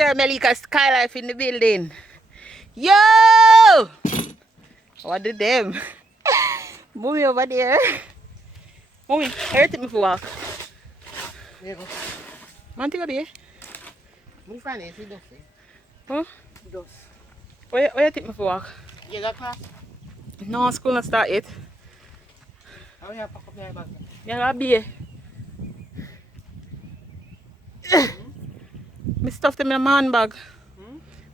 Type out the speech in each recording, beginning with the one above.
girl MELICASKYLIFE in the building. Yo! What did them? Mommy over there. Mommy, here take me for walk. There you go. Man, take a day. Move on it, it does. Huh? It does. Where you take me for walk? You got class? No, school not start yet. How you pack up your bag? You got beer. Me stuff them in a man bag.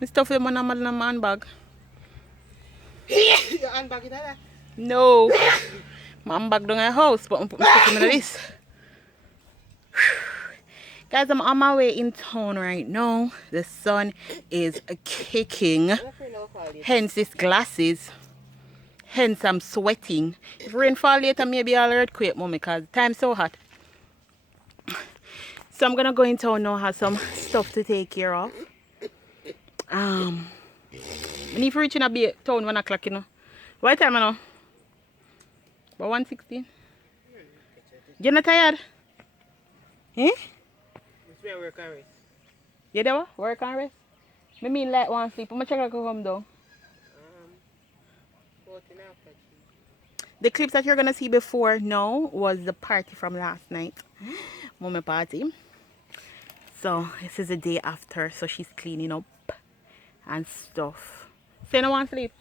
Me stuff them in a man bag. Your handbag is there? No. Man bag down my house, but I'm putting stuff in this. Guys, I'm on my way in town right now. The sun is kicking. Hence these glasses. Hence I'm sweating. If rain fall later, maybe I'll earthquake, mommy, because time's so hot. So I'm gonna go in town now, have some stuff to take care of. I need to reach in a town 1 o'clock, you know. What time now? About 1:16. You're not tired? Eh? It's where work and rest. You there? Work and rest? I mean like one sleep. I'm gonna check out home though. 14 after. The clips that you're gonna see before now was the party from last night. Mommy party. So this is the day after, so she's cleaning up and stuff. So you don't want to sleep?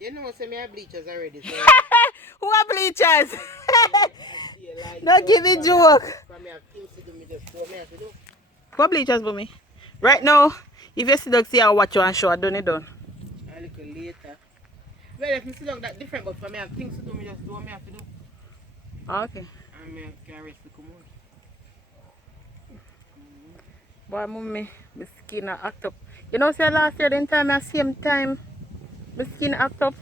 You know, say me have bleachers already. So Who are bleachers? Don't give me joke. What bleachers for me? Right now, if you see dog see I watch you and show, I done it done. A little later. Well, if you see dog that different, but for me I have things to do, me just do what I have to do. Okay. And me can rest the commode. Boy, mommy, my skin act up. You know, say last year, the time at the same time, my skin act up.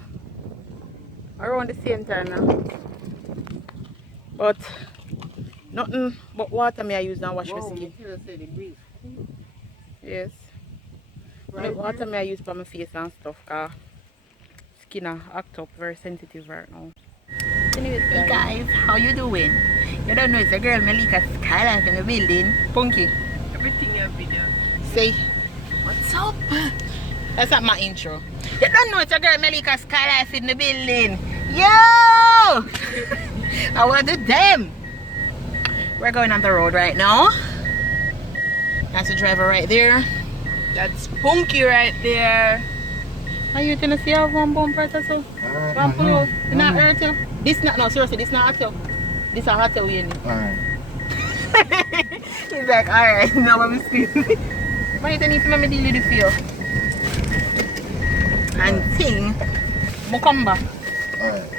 Around the same time now. But nothing but water me I use now wash my skin. Yes. Right. Water me I use for my face and stuff, cause skin act up, very sensitive right now. Anyways, hey guys, how you doing? You don't know it's a girl MELICASKYLIFE in the building. Punky. Everything you video. Say, what's up? That's not my intro. You don't know it's a girl MELICASKYLIFE in the building. Yo! I want to them. We're going on the road right now. That's the driver right there. That's Punky right there. Are you gonna see how one bumper or so? One pull out. It's not hurt you. This not, no, seriously, this not hurt you. This a hurt you, you know. Alright. He's like, alright, now I'm speaking. But you need to make me deal with this for you. And thing, I'll come back. Alright.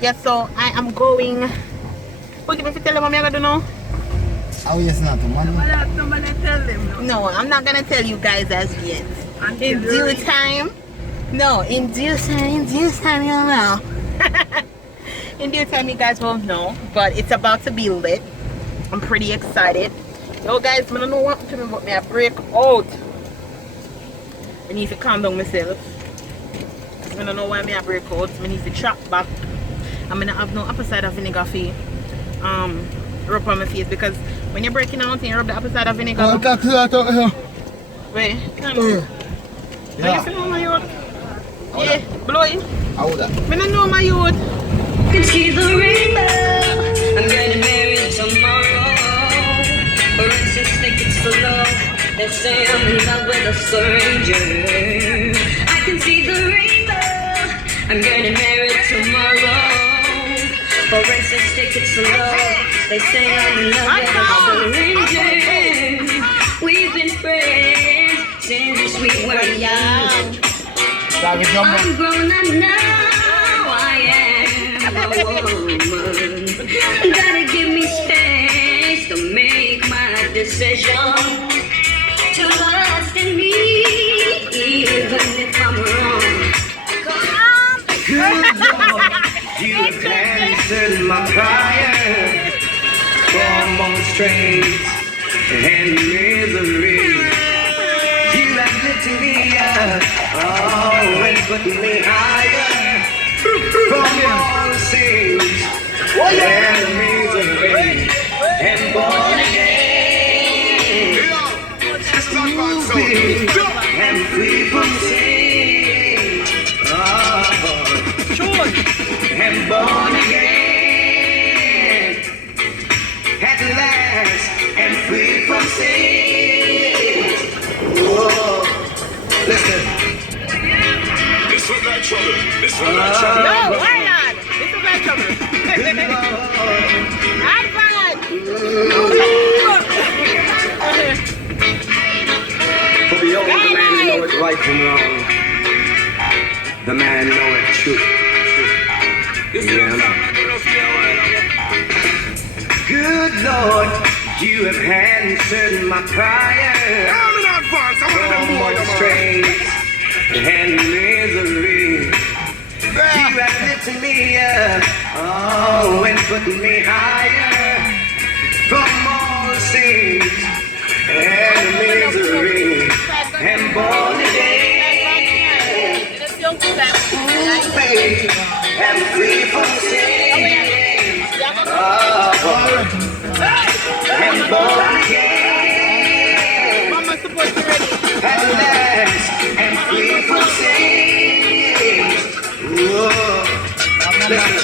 Yeah, so I am going. What do you tell them what I'm going to do now? Oh, yes, not the money. Nobody tell them. No, I'm not going to tell you guys as yet. In due time. No, in due time, you'll know. In due time, you guys won't know. But it's about to be lit. I'm pretty excited. Yo, guys, I don't know what to do, but I break out. I need to calm down myself. I don't know why I break out. I need to trap back. I'm going to have no apple cider vinegar for rub on my face, because when you're breaking out, you rub the apple cider vinegar. Oh, that's that out here. Wait, yeah. You feel my youth? Yeah, blow it. How that? I don't know my youth. I can see the rainbow. I'm getting married tomorrow. For instance, think it's for love. They say I'm in love with a stranger. I can see the rainbow. I'm getting married tomorrow. For instance, think it's for love. They say I'm in love with a stranger. We've been friends since we were young. I'm grown up now. I am a woman. Gotta give me space to make my decision. To last in me, even if I'm wrong. Good Lord, you have answered my prayer for most strains and misery. You have lifted me up, always putting me higher from all the sins and misery and born again. free and free from sin. Oh, and born again at last and free from sin. Whoa, listen. This was my trouble. This was my trouble. No, why not? This is my trouble. For behold, the man knoweth right from wrong. The man knoweth truth. Yeah. Good Lord, you have answered my prayer. From all straits and misery. You have lifted me up, oh, and put me higher from all sins and misery, and born again. Oh, baby, and free from sin. Oh, and born again. Mama's supposed to ready. At last, and free from sin. Whoa. Listen.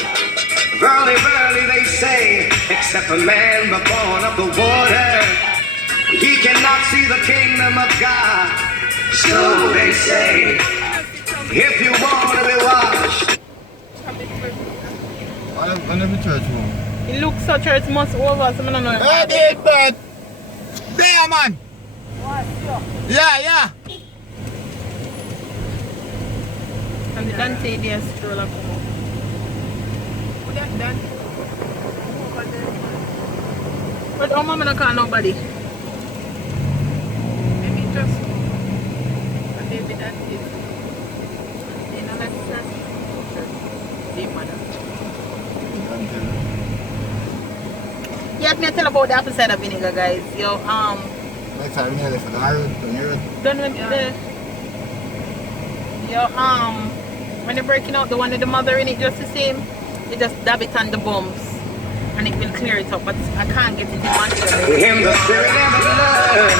Verily, verily, they say, except a man but born of the water, he cannot see the kingdom of God. So they say, if you want to be washed. I never church home. It looks so church must over, so I don't know. I did, but there, man. Yeah. And the Dante there stroller come up. What that done? But oh, mama don't call nobody. Maybe just a baby that is in a church. Deep mother. Yes, me tell about the apple cider vinegar, guys. Yo, Next time, we for the road. done with the. Yo, when you're breaking out the one with the mother in it, just the same. You just dab it on the bumps, and it will clear it up. But I can't get it in one day. In the spirit and the blood,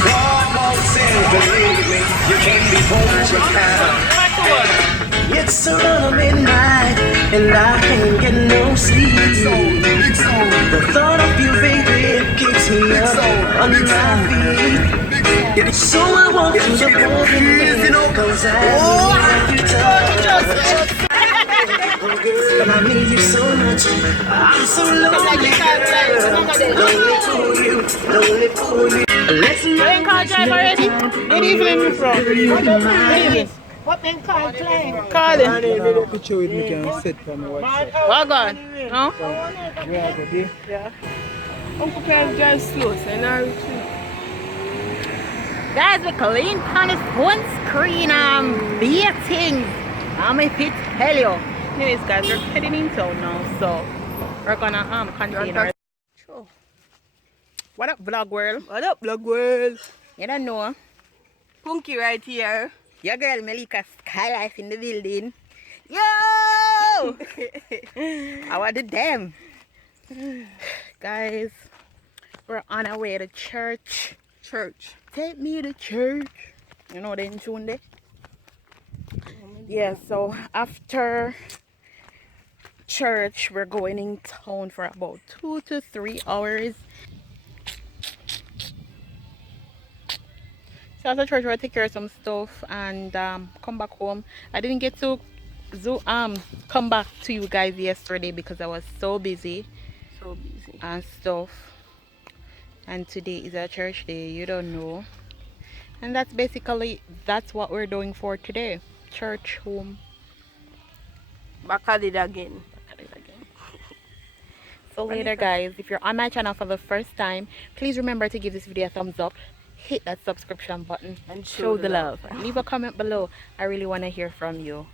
from all sins, believe me, you can't be home without. It's around midnight, and I can't get no sleep. The thought of you, baby, keeps me up on my feet. So I walk to the morning, cause I need you to but I need you so much. I'm so lonely, lonely for you. Let's Playing car drive already? Good evening, my friend. Good evening. What been called playing? Call it. Picture with me can sit from my WhatsApp. What gone? No? Yeah, go there. Yeah. Uncle can drive slow, so now Guys, we clean on his phone screen beating. I'm if it tell you. anyways, guys, we're heading in town now, so we're gonna continue our. What up, vlog world? What up, vlog world? You don't know. Punky right here. Your girl MELICASKYLIFE in the building. Yo! I want the damn. Guys, we're on our way to church. Take me to church. You know the in tune there? Yeah, so after church, we're going in town for about 2 to 3 hours. So after church, we'll take care of some stuff and come back home. I didn't get to come back to you guys yesterday because I was so busy and stuff. And today is a church day, you don't know. And that's what we're doing for today. Church, home. Back at it again. So later, guys, if you're on my channel for the first time, please remember to give this video a thumbs up, hit that subscription button, and show the love. Leave a comment below. I really want to hear from you.